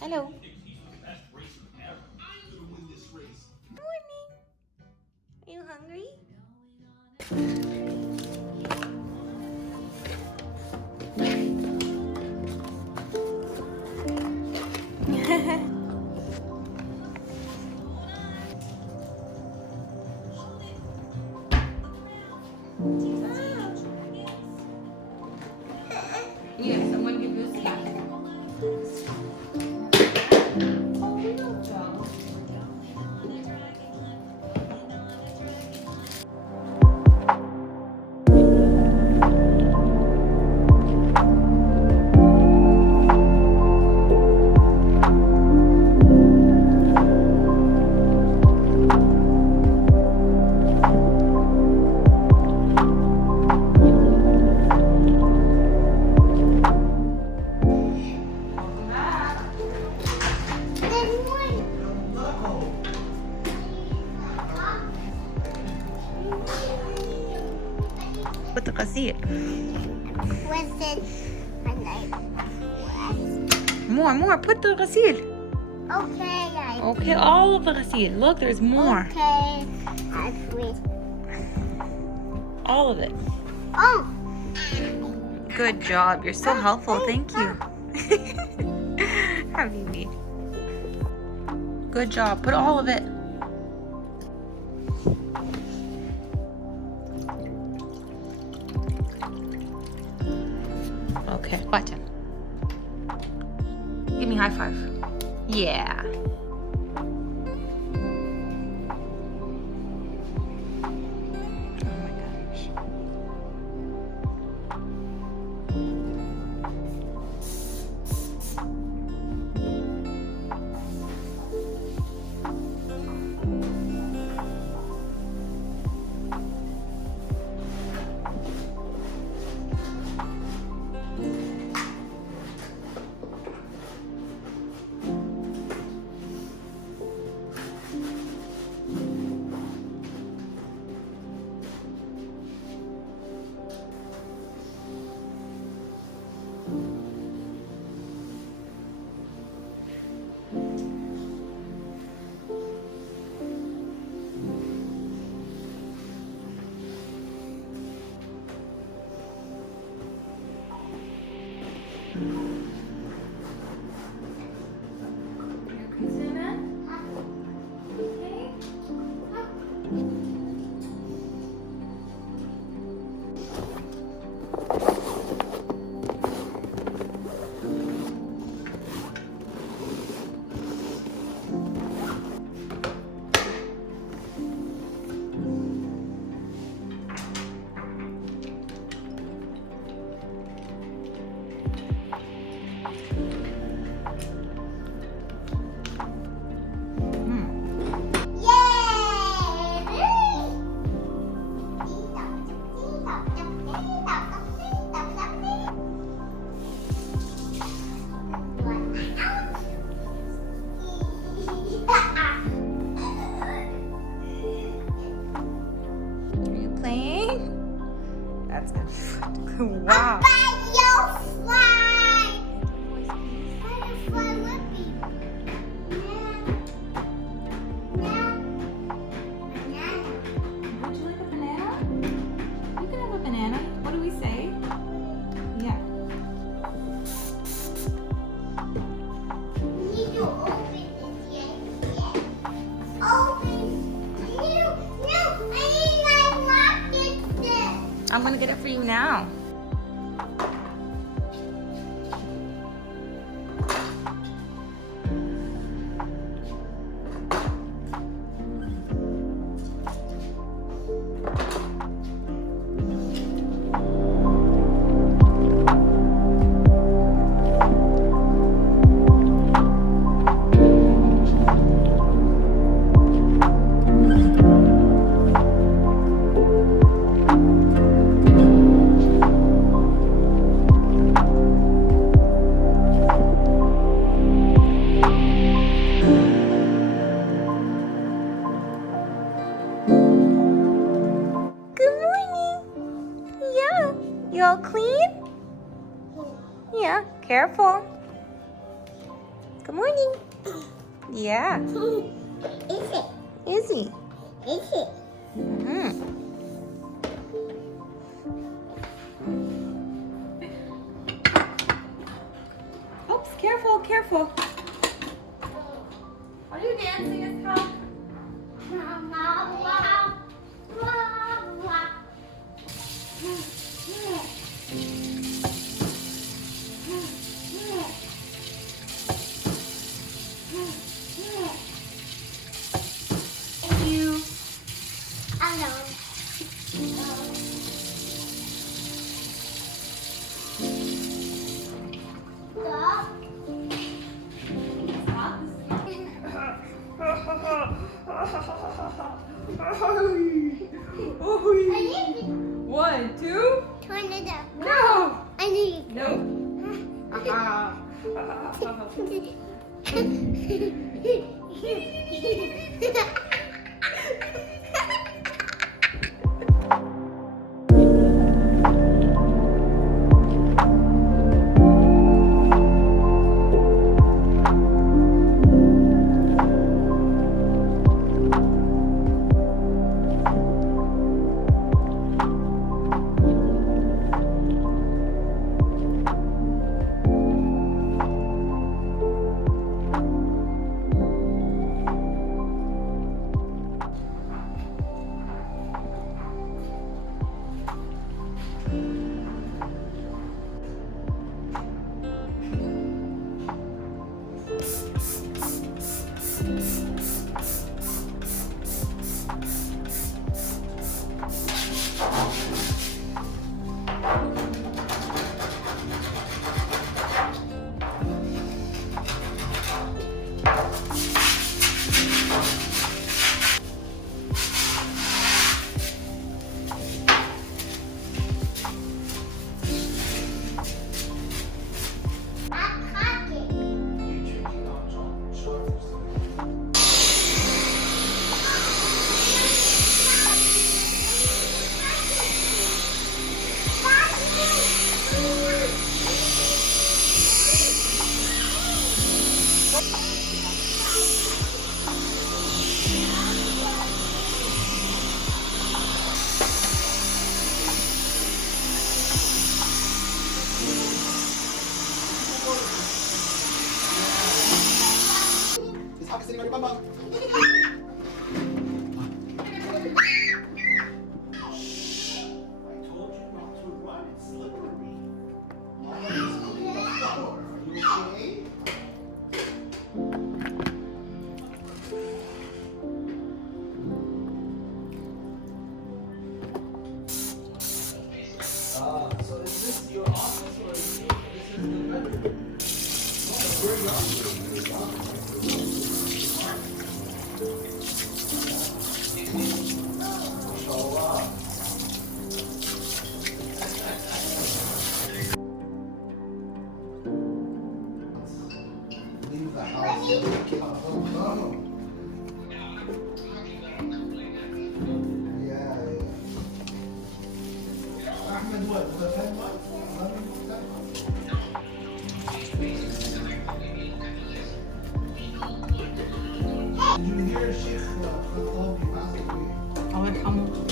Hello. Morning. Are you hungry? Yes, I'm gonna give you a snack. Oh, good job. Put the غسيل. Was it when More. Put the غسيل. Okay, Okay, all of the غسيل. Look, there's more. Okay, I quit. All of it. Oh! Good job. You're so helpful. Thank you. Habibi. Good job. Put all of it. Okay, button. Give me high five. Yeah. Oh my gosh. Are you playing? That's good. Wow. Would you like a banana? You can have a banana. What do we say? Yeah. I'm gonna get it for you now. Good morning. Yeah. Is it? Izzy. Is it? Mm-hmm. Oops, careful, careful. Are you dancing as well? Thank you. One, two. Turn it up. No. I need No. I'm talking. Sabi sa ni Mama. I told you not to run. It's slippery. Are you okay? So is this your office or is this the bedroom? Oh, where are you Mashallah. Leave the house. Oh, no. Yeah. Ahmed, what? Was that 10 months? 11 months? 10 months? Did you hear Sheikh Khattabi passed away? الله يرحمه. محمد خطاب.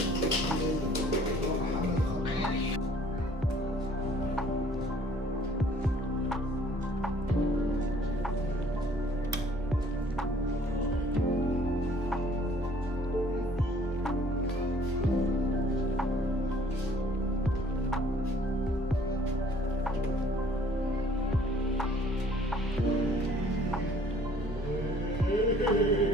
Hey.